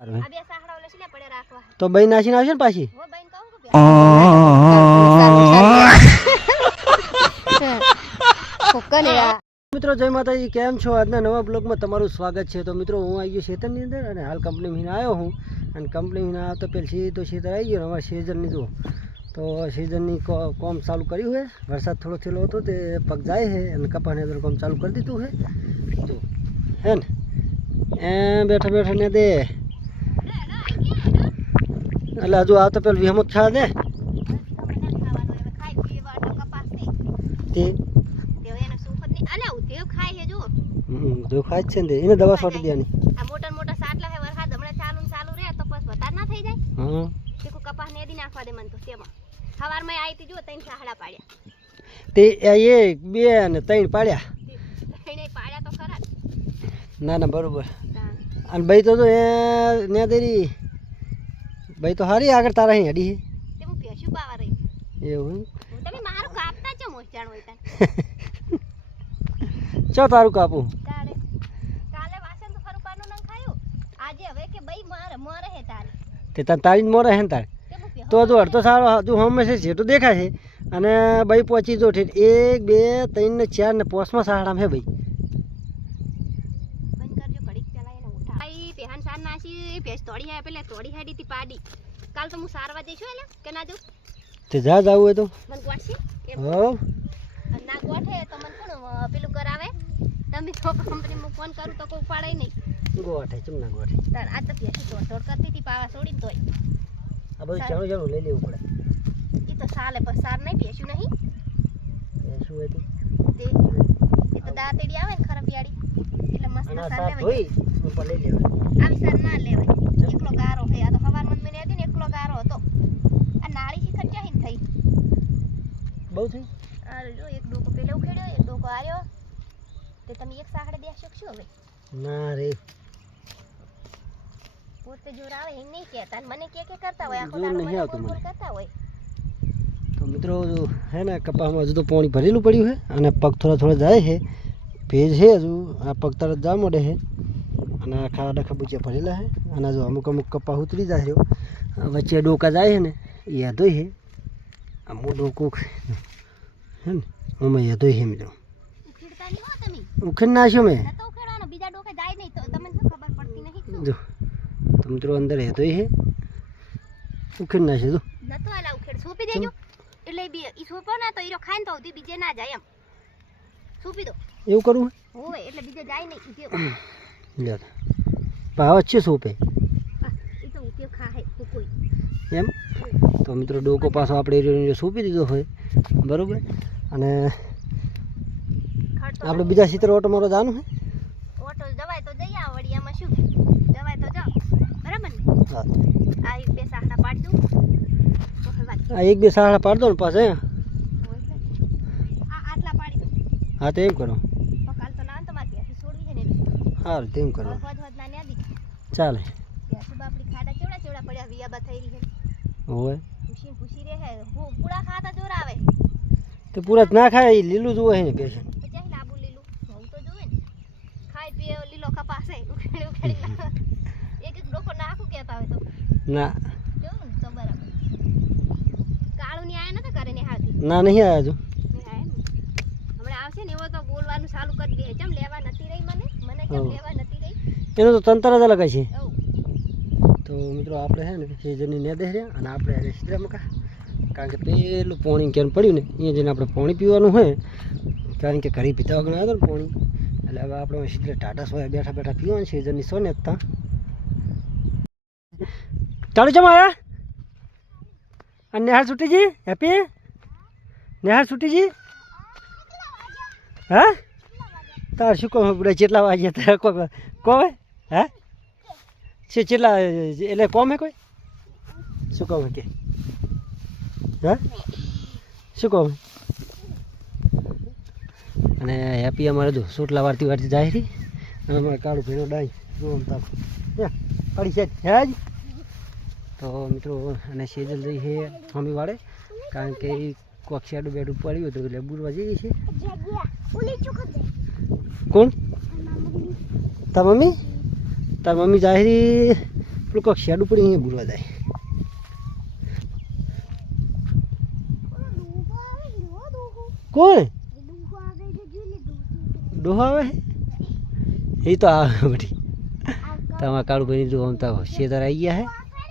તો બઈ નાસીને આવશે ને પાછી મિત્રો જય માતાજી, કેમ છો? આજના નવા બ્લોગમાં તમારું સ્વાગત છે। તો મિત્રો હું આવી ગયો ખેતરની અંદર અને હાલ કંપની મહિના આવ્યો હું અને કંપની મહિના આવતો પેલી સીધો ખેતર આવી ગયો। અમારે સિઝનની જો તો સિઝનની કામ ચાલુ કર્યું છે। વરસાદ થોડો થયેલો હતો તે પગ જાય છે અને કપાસને અંદર કામ ચાલુ કરી દીધું છે જો હે ને બેઠા બેઠા ને દે એટલે હજુ આવતો પેલું વિહમત ખા દે તે જો ખાય છે ને એને દવા છોટી દેવાની। આ મોટા મોટા સાટલા હે વરસાદ હમણાં ચાલુ રહે તો બસ વધાર ના થઈ જાય। હા તે કો કપાસ ને દી નાખવા દે મન તો તેમાં સવારમાં આવી હતી જો ત્રણ સાહડા પાડ્યા તે એક બે ને ત્રણ પાડ્યા ત્રણે પાડ્યા તો ખરા। ના ના બરોબર। અને ભાઈ તો એ ને દેરી ભાઈ તો હારી આગળ તારા અહીં હડી તે હું ભેંસું પાવા રહી એવું તમે મારું કાપતા છો મોચાણ હોય તા ચો તારું કાપું કાલે વાસણ તો ખરું પાનું નંગ ખાયું આજે હવે કે ભાઈ મોરે હે તારે તે તારી જ મોરે હે ને તારે તો જો અડધો સારો જો હંમેશા જેટલું દેખાય છે અને ભાઈ પહોંચી જો ઠીક 1 2 3 ને 4 ને 5માં સાડામાં હે ભાઈ બંધ કરજો ઘડીક પેલા એને ઉઠા ભાઈ પેહાન સાર નાસી ભેંસ તોડી હે પેલે તોડી હેડી થી પાડી કાલ તો હું સારવા જઈશું એટલે કે ના જાઉં તે જા જાવું હોય તો મન ગોઠસી હો ના ગોઠે તો મન કોણ પેલું કરાવે તમે તો કંપનીમાં ફોન કરું તો કોઈ ઉપાડે નહીં ગોઠે ચમ ના ગોઠે તાર આ તો ભેંસી તોડ કરતી હતી પાવા છોડી તોય આ બધું ચાલો ચાલો લઈ લેવું પડે એ તો સાલે પર સાર નહીં ભેંસ્યું નહીં શું હતું તે એ તો દાંતેડી આવે ને ખરપિયાડી એટલે મસ્ત અને સાર સાથ લેવાય હોય ઉપર લઈ લેવા આવી સાર ના લેવાય એકલો ગારો હે આ તો હવાર મન મને હતી ને એકલો ગારો હતો આ નાળી શી ખચ્ચા હિન થઈ બહુ થઈ આ જો એક ડોકો પેલે ઉખેડ્યો એક ડોકો આર્યો તે તમે એક સાખડે દે શકશો હવે ના રે પોતે જોર આવે એ નહીં કહેતા મને કે કરતા હોય આખો જોર દાડો નહીં મને આવતું બોલ મને. કરતા હોય તો મિત્રો હે ને કપાસમાં હજુ તો પાણી ભરેલું પડ્યું છે અને પગ થોડા થોડા જાય છે ભેજ છે હજુ આ પગ તરત જવા માંડે છે અને આ ખાડા ખબૂચિયા ભરેલા છે અને જો અમુક અમુક કપાસ ઉતરી જાય છે વચ્ચે ડોકા જાય છે ને એ યાદોય છે આ મોટું ડોકું હે ને આમાં યાદોય છે મિત્રો ઉખેડતા નહીં હો તમે ઉખેડ નાખ્યો મેં નતો ઉખેડવાનો બીજા ડોકે જાય નહીં તો તમને શું ખબર પડતી નહીં જો તો મિત્રો અંદર યાદોય છે ઉખેડ નાખ્યો જો નતો આલા ઉખેડ સોપી દેજો એટલે બી ઈ સોપો ના તો ઈરો ખાઈને તો ઉધી બીજે ના જાય એમ સોપી દો એવું કરવું હોય એટલે બીજે જાય નહીં ઉધે લે ભાવ છે સોપે ઈ તો ઉધે ખાહે કોઈ એમ તો મિત્રો ડોકો પાછો આપણે સોંપી દીધો હોય બરોબર અને આપણે બીજા ક્ષેત્ર ઓટો મારો જવાનું છે ઓટો જવાય તો જઈ આવ વળી એમાં શું જવાય તો જાઓ બરાબર ને હા આ એક બે સાહડા પાડી દઉં તો હવે વાત આ એક બે સાડા પાડ દો ને પાસે આ આટલા પાડી દઉં હા તો એમ કરો તો કાલ તો ના તમારે ત્યાંથી છોડવી છે ને સારું તેમ કરો હોદ ના ન્યાદી ચાલે ત્યાંથી બાપડી ખાડા ચેવડા ચેવડા પડ્યા વિયાબા થઈ રહી છે હોય પૂછી રહે હે પૂળા ખાતા જોર આવે તો પૂરા જ ના ખાય એ લીલું જ હોય ને પેશન પછી લાબુ લીલું હું તો જોવે ને ખાઈ પીએ લીલો કપાસે ઉખેડી ઉખેડી એક એક ડોકો નાખું કહેતા હોય તો ના જોવું ને તો બરાબર કાળું ની આયા નતા કરે ને હાથી ના નહીં આવ્યા હજુ હમણાં આવશે ને એવો તો બોલવાનું ચાલુ કરી દે ચમ લેવા નથી રહી મને કેમ લેવા નથી રહી એનું તો તંત્ર જ અલગ છે ઓ તો મિત્રો આપણે છે ને સિઝનની ને દે રહ્યા અને આપણે એને સીધા કારણ કે પેલું પાણી ક્યાં પડ્યું ને અહીંયા જઈને આપણે પાણી પીવાનું હોય કારણ કે ઘરે પીતા વગર આવ્યો ને પાણી એટલે હવે આપણે સીધે ટાટા સોય બેઠા બેઠા પીવાનું સિઝનની સો ને ત્યાં ચાલુ ચમ આવ્યા અને નેહાળ છૂટીજી હેપી નેહાળ છૂટીજી હા તાર શું કહું આપણે જેટલા વાગ્યા તારે કોમે હે છે ચેટલા એટલે કોમ હે કોઈ શું કહું કે હા શું કહું અને હેપી અમારે જો સોટલા વારતી વારતી જાય રહી અને અમારે કાળું ભેણો ડાઈ જોમ તાપ પડી છે હે જ તો મિત્રો અને સેજલ જઈ છે મમ્મી વાળે કારણ કે એ કોક શેડું બેડું પડ્યું હતું એટલે બુરવા જઈએ છે કોણ તાર મમ્મી જાય પેલું કોક શેડ ઉપર અહીંયા બોલવા જાય. કોણ ડોહો આવે એ તો આવે બધી તમારા કાળું ભાઈ તું આમતા શેતર આવી ગયા હે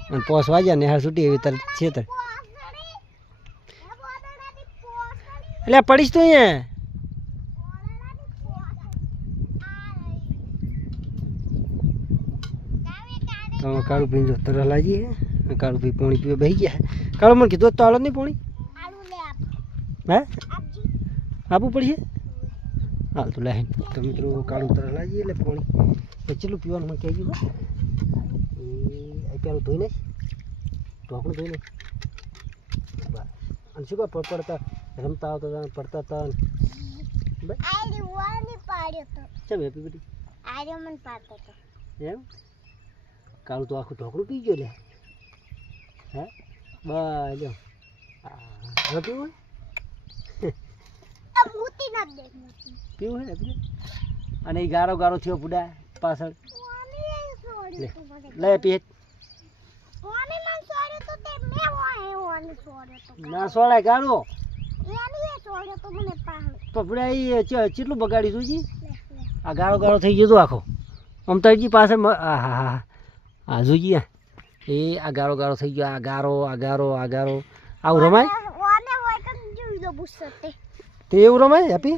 અને પોસ વાગ્યા ને હાર છૂટી એવી તરત શેતર એટલે પડીશ તું અહીંયા તમારા કાળું ભાઈ જો તરહ લાગી હે કાળું ભાઈ પાણી પીવા બેસી ગયા કાળું મને કીધું તો આલો નહીં પાણી હે આપવું પડશે હાલ તો લાઈન તો મિત્રો કાળું તરહ લાગી એટલે પાણી કેટલું પીવાનું મને કહી ગયું એ પેલું ધોઈ નાખ ઢોકણું ધોઈ નાખ અને શું કહો પડતા રમતા આવતા હતા પડતા હતા ચમ હેપી બધી એમ કાળું તો આખું ઢોકણું પી ગયો લે હે બસ લ્યો હવે પીવું પીવું હે અને એ ગારો ગારો થયો બુડા પાછળ લે પી ના સોળાય ગારો તો બુડા એ કેટલું બગાડી તું આ ગારો ગારો થઈ ગયો તો આખો આમ તો હજી પાછળ હા હા હા હા જોઈ એ આ ગારો ગારો થઈ ગયો આ ગારો આવું રમાય તે એવું રમાય હેપી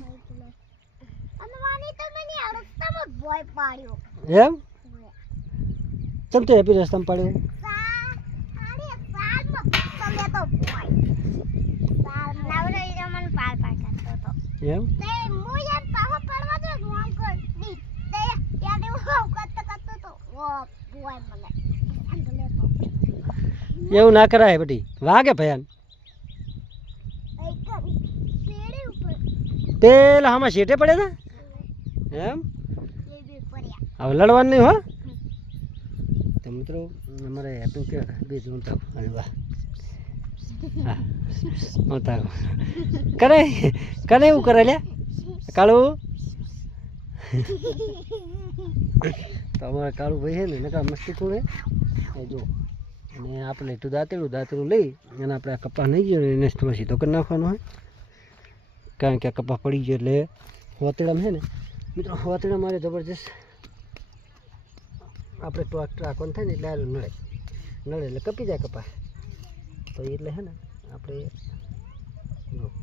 એમ ચમ તો હેપી રસ્તામાં પાડ્યો એમ એવું ના કરાય બધી વાગે ભયાન પેલા આમાં શેઠે પડ્યા હતા એમ હવે લડવાનું નહીં હો તો મિત્રો અમારે હેપી કે બે જોતા વાહ હા કરે કરે એવું કરે લે કાળું તો અમારા કાળું ભાઈ છે ને નકા મસ્તી કોણ હે જો અને આપણે એટલું દાંતેડું લઈ અને આપણે આ કપા નહીં ગયો એને સીધો કરી નાખવાનો હોય કારણ કે આ કપા પડી ગયો એટલે હોતેડામાં છે ને મિત્રો હોતેડા મારે જબરજસ્ત આપણે ટ્રાકોન થાય ને એટલે આલું નળે એટલે કપી જાય કપા તો એટલે છે ને આપણે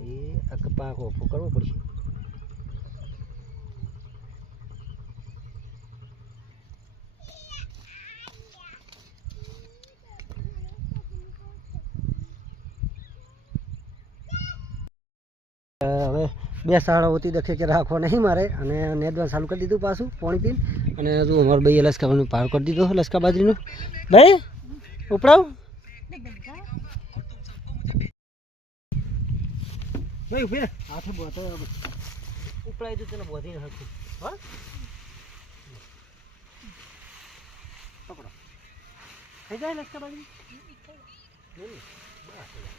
એ આ કપા ઓફો કરવો પડશે હવે બે સાડા હોતી દેખે કે રાખવા નહીં મારે અને નેદવા ચાલુ કરી દીધું પાછું પાણી પીને અને હજુ અમારે ભાઈએ લસકાવાનું પાર કરી દીધો લસકા બાજરીનું ભાઈ ઉપડાવ ભાઈ ઉભી હાથે બોતો ઉપડાવી દઉં તને બોધીને હરખું હા પકડો થઈ જાય લસકા બાજરી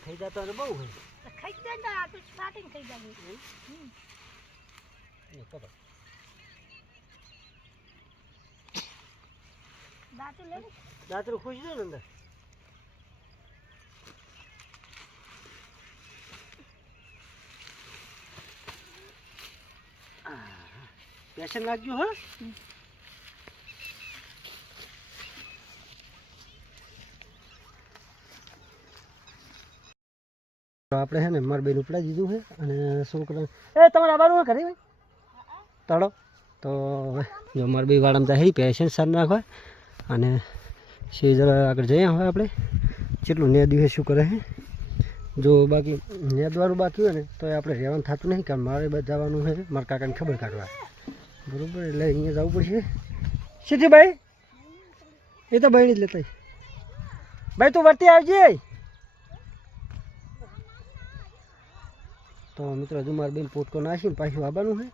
થઈ જતો બહુ હોય દાંતરું ખુશ છે ને અંદર પેશન લાગ્યું હા આપણે છે ને મારા બેન ઉપડા દીધું છે અને છોકરા એ તમારે આવવાનું ઘરે ભાઈ તળો તો હવે જો મારા બે વાળામાં જાય પેશન સાર નાખવા અને સીઝર આગળ જઈએ હવે આપણે જેટલું નેદ દિવસે શું કરે છે જો બાકી નેદવાળું બાકી હોય ને તો આપણે રહેવાનું થતું નહીં કારણ મારે બસ જવાનું છે મારા કાકાને ખબર કાઢવા બરાબર એટલે અહીંયા જવું પડશે સીધી ભાઈ એ તો બહેણી જ લેતા ભાઈ તું વર્તી આવજે તો મિત્રો હજુ મારે બેન પોટકો નાખીને પાછું આવવાનું છે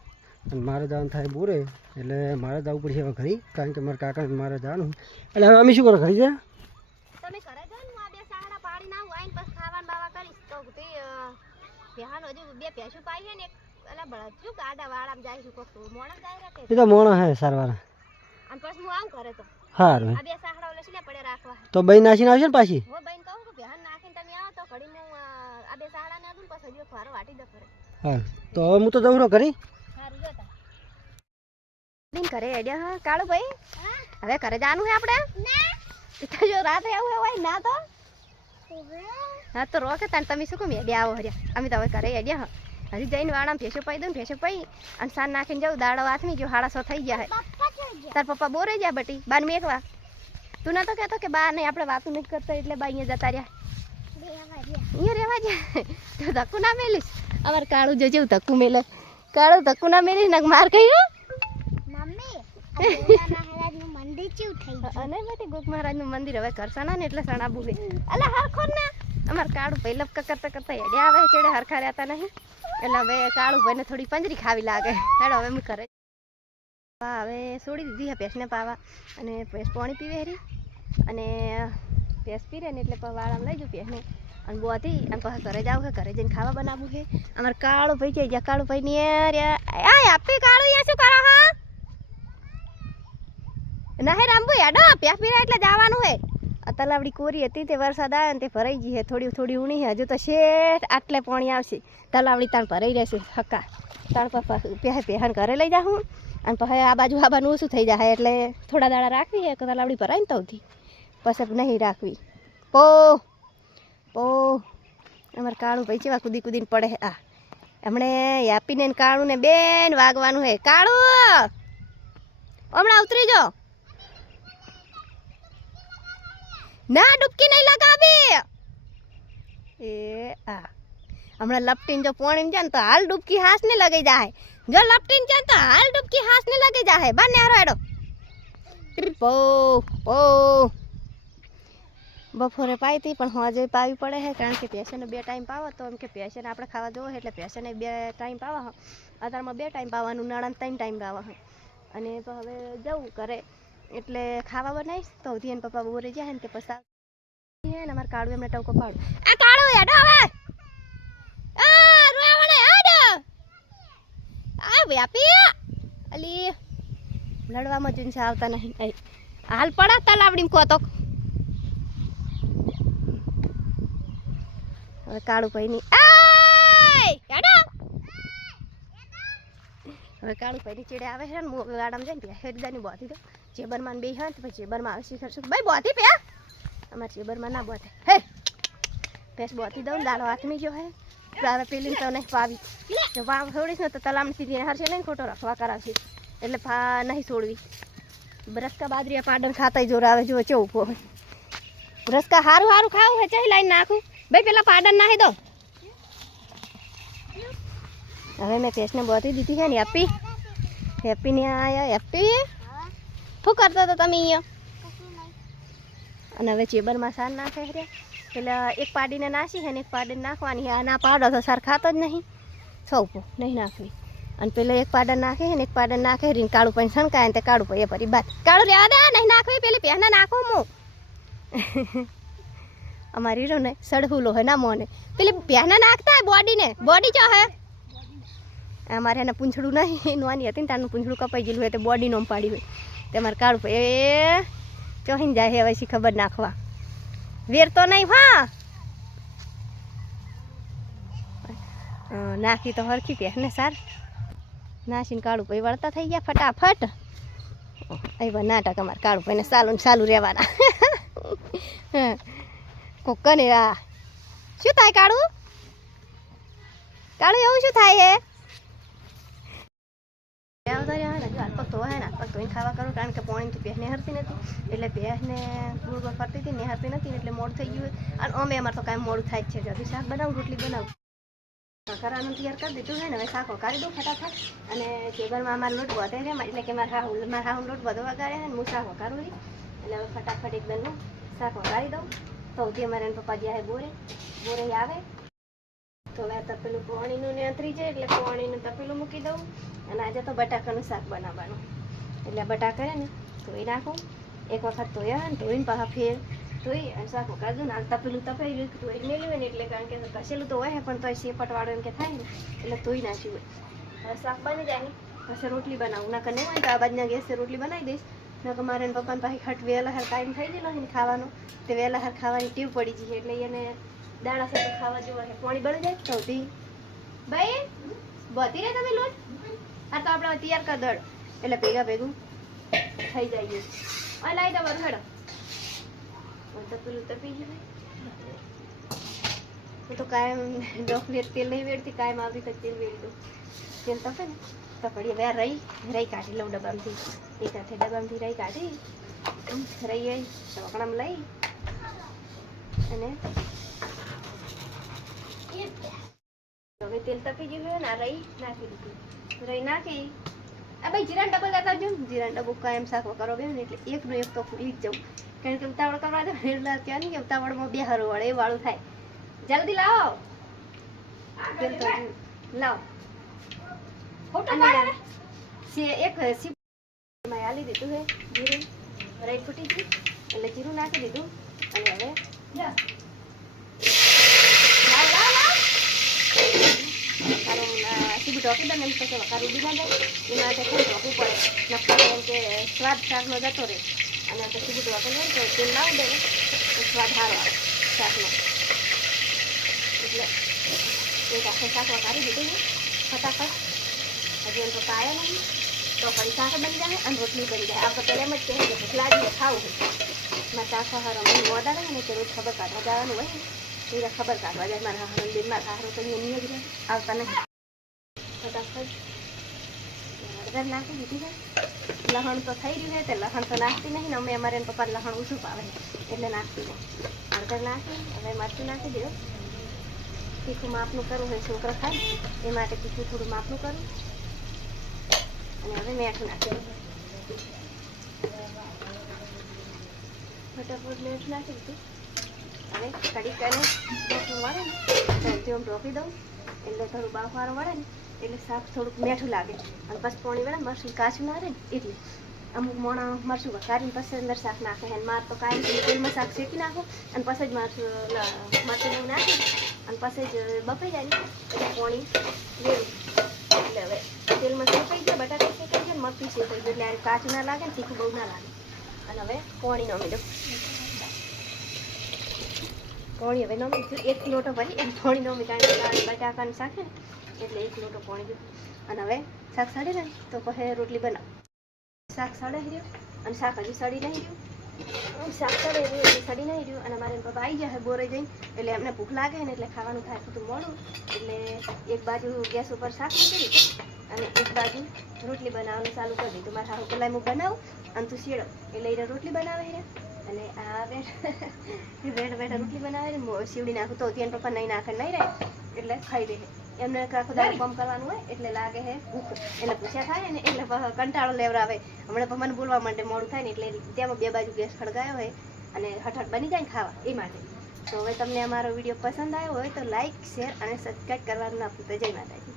અને મારે જવાનું થાય બોરે એટલે મારે જવું પડશે હવે ઘરે કારણ કે મારા કાકાને મારે જવાનું એટલે હવે અમે શું કરો ઘરે જાય તમે ઘરે જાઓ ને આ બે સાડા પાડી ના આવીને પછી ખાવાનું બાવા કરીશ તો તે બેહાન હજુ બે ભેંસું પાઈ છે ને એટલે બળદું ગાડા વાળામાં જાય છે કોક મોણા જાય રાખે એ તો મોણા હે સારવાર અને પછી હું આવું ઘરે તો સારું આ બે સાડા ઓલે છે ને પડે રાખવા તો બઈ નાસીને આવશે ને પાછી હો બઈન કહું કે બેહન નાખીને તમે આવો તો ઘડી હું આ બે સાડા ને આદું પછી જો ફારો વાટી દો કરે હા તો હવે હું તો જઉં રહો કરી સારું જોતા દિન કરે એડિયા હા કાળુ ભાઈ હવે ઘરે જવાનું છે આપણે ના જો રાતે આવું હોય ના તો હા તો રોકે તાન તમે શું કહો બે આવો હર્યા અમે તો હવે ઘરે એડિયા હા હજી જઈને વાળામાં ભેંસો પાઈ દઉં ભેંસો પાઈ અને સાન નાખીને જાઉં દાડો હાથમી જો 6:30 થઈ ગયા હે તાર પપ્પા બોરે ગયા બટી બાન મેકવા તું ના તો કહેતો કે બા નહીં આપણે વાતું નથી કરતા એટલે બા અહીંયા જતા રહ્યા અહીંયા રહેવા જાય તો ધક્કું ના મેલીશ અમારે કાળું જો જેવું ધક્કું મેલે કાળું ધક્કું ના મેલીશ ને માર કહ્યું મંદિર કેવું થઈ અને બેટી ગોક મહારાજનું મંદિર હવે કરસાના ને એટલે સણા બુલે અલા હરખો ના અમાર કાળું ભાઈ લપકા કરતા કરતા હેડે આવે ચેડે હરખા રહેતા નહીં એટલે હવે કાળું ભાઈને થોડી પંજરી ખાવી લાગે હેડો હવે હું કરે હવે છોડી દીધી હે ભેંસને પાવા અને ભેંસ પાણી પીવે હેરી અને ભેંસ પીરે ને એટલે વાળામાં લઈ જઉં ભેંસને અને બોથી અને પછી ઘરે જાવ કે ઘરે જઈને ખાવા બનાવવું છે અમારે કાળું ભાઈ છે જ્યાં કાળું ભાઈ ની આ આપી કાળું અહીંયા શું કરો હા ના હે રામબુ યાડો ભેંસ પીરા એટલે જવાનું હે આ તલાવડી કોરી હતી તે વરસાદ આવે ને તે ભરાઈ ગઈ હે થોડી થોડી ઊણી હે હજુ તો શેઠ આટલે પાણી આવશે તલાવડી તાણ ભરાઈ રહેશે હક્કા તાણ પપ્પા પહેન ઘરે લઈ જાઉં અને પછી આ બાજુ ઓછું થઈ જાય એટલે થોડા દાડા રાખવી હે તલાવડી ભરાય ને તોથી પછી નહીં રાખવી પો પો અમારે કાળું ભાઈ ચેવા કૂદી કૂદીને પડે હે આ હમણે યાપીને કાળું ને બેન વાગવાનું હે કાળું હમણાં ઉતરી જો ના ડૂબકી નહીં લગાવી એ આ હમણાં લપટીને જો પોણીને જાય ને તો હાલ ડૂબકી હાથ ને લગાઈ જાય જો લપટીને જાય તો હાલ ડૂબકી હાથ ને લગાઈ જાય બાને હારો હેડો પો પો બપોરે પાઈ હતી પણ હોજે પાવી પડે છે કારણ કે પેશને 2 ટાઈમ પાવો તો એમ કે પેશને આપણે ખાવા જોવો એટલે પેશને 2 ટાઈમ પાવા અત્યારમાં 2 ટાઈમ પાવાનું નળાને 3 ટાઈમ પાવા અને તો હવે જવું કરે એટલે ખાવા બનાવીશ તો હજી એને પપ્પા બોરે જાય ને તે પછી ને અમારે કાળું એમને ટવકો પાડું આ કાળું હેડો હવે આ રોવાણે હેડો આ વ્યાપી અલી લડવામાં જુનસે આવતા નહીં હાલ પડા તલાવડી કો તો હવે કાળું ભાઈની આય હેડો હવે કાળું ભાઈની ચીડે આવે છે ને હું ગાડામાં જઈને ત્યાં હેરદાની બોધી દો ચેબરમાં બે હોય તો પછી ચેબરમાં આવે શીખર શું ભાઈ બોધી પે અમારે ચેબરમાં ના બોધે હે ભેંસ બોધી દઉં ને દાડો હાથમી જો હે હવે પેલી તો નહીં પાવી જો વાવ છોડીશ ને તો તલામની સીધી હરશે નહીં ખોટો રખવા કરાવશે એટલે નહીં છોડવી રસકા બાજરીયા પાડન ખાતા જોર આવે જો ચેવું હોય રસકા સારું સારું ખાવું હે ચાઈ લાઈને નાખું ભાઈ પેલા પાડન નાખી દો હવે મેં ભેંસને બોધી દીધી છે ને હેપી હેપીને આયા હેપી શું કરતો હતો તમે અહીંયા અને હવે ચેબરમાં સાર નાખે રે એટલે એક પાડીને નાસી છે ને એક પાડીને નાખવાની આ ના પાડો તો સાર ખાતો જ નહીં સૌપો નહીં નાખવી અને પેલો એક પાડન નાખે છે ને એક પાડન નાખે રીને કાળું પણ છણકાય ને તે કાળું પણ એ ફરી બાદ કાળું રહેવા દે નહીં નાખવી પેલી પહેને નાખું હું અમારી રો ને સડહુલો હે ના મોને પેલી પહેને નાખતા બોડીને બોડી જો હે અમારે એને પૂંછડું નહીં નોની હતી ને તારનું પૂંછડું કપાઈ ગયેલું હોય તો બોડી નોમ પાડી હોય તે અમારે કાળું એ ચોહીને જાય હવે શી ખબર નાખવા વેર તો નહીં હા નાખી તો હરખી પહેને સાર નાસીને કાળું ભાઈ વળતા થઈ ગયા ફટાફટ આવ્યા નાટક અમારે કાળું ભાઈને ચાલુ રહેવાના કોકને આ શું થાય કાળું કાળું એવું શું થાય હે ખાવા કરું કારણ કે પોણીથી ભેંસ નેહરતી નથી એટલે ભેંસને ગુળ ફરતી હતી નેહરતી નથી એટલે મોડું થઈ ગયું અને અમે અમારે તો કાંઈ મોડું થાય જ છે હજી શાક બનાવું રોટલી બનાવું કરવાનું તૈયાર કરી દીધું છે ને હવે શાકો કાઢી દઉં ફટાફટ અને ચેબરમાં અમારે લોટ વધે છે એટલે કે મારા હાહુ લોટ વધો વગાડે છે ને હું શાક વઘારું રહી એટલે હવે ફટાફટ એકદમનું શાક વઘારી દઉં તો હજી અમારે એને પપ્પા જ્યાં બોરે આવે તો હવે તપેલું પાણીનું ને અંતરી જાય એટલે પાણીનું તપેલું મૂકી દઉં અને આજે તો બટાકાનું શાક બનાવવાનું એટલે બટાકા ને ધોઈ નાખું એક વખત ધોયા ને ધોઈને પાછા ફેર ધોઈ અને શાક કાઢું ને તપેલું તપેલું ધોઈ મેળવ્યું ને એટલે કારણ કે કસેલું તો હોય પણ તો સેપટવાળું એમ કે થાય ને એટલે ધોઈ નાખ્યું હોય હવે શાક બની જાય પછી રોટલી બનાવું ના કરીને હોય તો આ બાજના ગેસે રોટલી બનાવી દઈશ નકર મારે પપ્પાને પાસે હટ વહેલા હાર ટાઈમ થઈ ગયેલો છે ને ખાવાનો તે વહેલા હાર ખાવાની ટેવ પડી ગઈ છે એટલે એને દાણા સાથે ખાવા જોવા છે પાણી બળી જાય સૌથી ભાઈ બધી રે તમે લોટ આ તો આપણે તૈયાર કર દળ એટલે ભેગા ભેગું થઈ જાય આ લાઈ દો બરું હેડો તો પેલું તપી ગયું હું તો કાયમ ડોકલી તેલ નહીં વેડતી કાયમ આવતી તો તેલ વેડી દઉં તેલ તપે ને તો પડી હવે રહી કાઢી લઉં ડબ્બામાંથી એક હાથે ડબ્બામાંથી રહી કાઢી રહી આવી ઢોકણામાં લઈ અને હવે તેલ તપી ગયું હોય ને આ રહી નાખી દીધું રહી નાખી આ ભાઈ જીરા ડબ્બો લેતા જો જીરા ડબ્બો કાયમ શાક કરો બે ને એટલે એકનો એક તો લીધ જાઉં કારણ કે ઉતાવળ કરવા દે એટલે ત્યાં નહીં કે ઉતાવળમાં બે હારું વળે એ વાળું થાય જલ્દી લાવો તેલ તો લાવો એક સીમાં આલી દીધું છે જીરું રાઈ ફૂટી ગઈ એટલે જીરું નાખી દીધું અને હવે સીબું ઢોકી દે ને એમ પછી વકારું બી ના જાય એ માટે થોડું ઢોકવું પડે નફા એમ કે સ્વાદ શાકનો જતો રહે અને આપણે સીબું ઢોકે લે તો તેલ લાવી દે તો સ્વાદ સારો આવે શાકનો એટલે એક આખે શાક વકારી દીધું છે ફટાફટ હજી એમ તો પાયા નહીં તો ફરી શાક બની જાય અને રોટલી બની જાય આપણે પહેલાં એમ જ કહેવાય કે ભૂખ લાગીને ખાવું હોય મારા ચાખા હારો મને મોડા રહે ને કે રોજ ખબર કાઢવા જવાનું હોય ને એ ખબર કાઢવા જાય મારા હારો બેનમાં હારો તો અહીંયા નહીં જ આવતા નહીં ફટાફટ હળદર નાખી દીધી છે લસણ તો થઈ રહ્યું છે તે લસણ તો નાખતી નહીં ને અમે અમારે પપ્પા લસણ ઓછું પાવે એટલે નાખતી નહીં હળદર નાખી હવે મરચું નાખી દો તીખું માપનું કરવું હોય છોકરા ખાય એ માટે તીખું થોડું માપનું કરું અને હવે મીઠું નાખી ફટાફટ મીઠું નાખી દીધું હવે કડી કરીને મીઠું મળે ને તો તેમ રોકી દઉં એટલે થોડું બાફવાળો મળે ને એટલે શાક થોડુંક મીઠું લાગે અને પછી પાણી વળે મરચું કાચું ના રહે ને એટલે અમુક મોણા મરચું વઘારીને પછી અંદર શાક નાખે અને મારે તો કાંઈ તેલમાં શાક શેકી નાખું અને પછી જ મરચું એવું નાખી અને પછી જ બફાઈ જાય ને એટલે પાણી લેવું એટલે હવે તેલમાં શેકાઈ જાય બટાકા શેકાઈ જાય મરચું શેકાઈ જાય એટલે કાચું ના લાગે ને તીખું બહુ ના લાગે અને હવે પાણી નમી દઉં પાણી હવે નમી એક લોટો ભરી એમ પાણી નમી કારણ કે બટાકાનું શાક છે ને એટલે એક લોટો પાણી દઉં અને હવે શાક સડે ને તો પછી રોટલી બનાવ શાક સડે રહ્યું અને શાક હજી સડી નહીં રહ્યું શાક સડે રહ્યું એટલે સડી નહીં રહ્યું અને મારે પપ્પા આવી જાય બોરે જઈને એટલે એમને ભૂખ લાગે ને એટલે ખાવાનું થાય થોડું મોડું એટલે એક બાજુ ગેસ ઉપર શાક મૂકી દીધું અને એક બાજુ રોટલી બનાવવાનું ચાલુ કરી દીધું મારા હારું પેલા હું બનાવું અને તું શેડો એટલે એને રોટલી બનાવે છે અને આ બેઠ રોટલી બનાવે ને સીવડી નાખું તો ત્યાં પપ્પા નહીં નાખે નહીં રહે એટલે ખાઈ દે એમને આખો દાડો કામ કરવાનું હોય એટલે લાગે છે ભૂખ એટલે પૂછ્યા થાય ને એટલે કંટાળો લેવડાવે હમણાં પપ્પાને બોલવા માંડે મોડું થાય ને એટલે ત્યાં બે બાજુ ગેસ ખળગાયો હોય અને હઠાટ બની જાય ને ખાવા એ માટે તો હવે તમને અમારો વિડીયો પસંદ આવ્યો હોય તો લાઈક શેર અને સબસ્ક્રાઈબ કરવાનું ના ભૂલતા. જય માતાજી.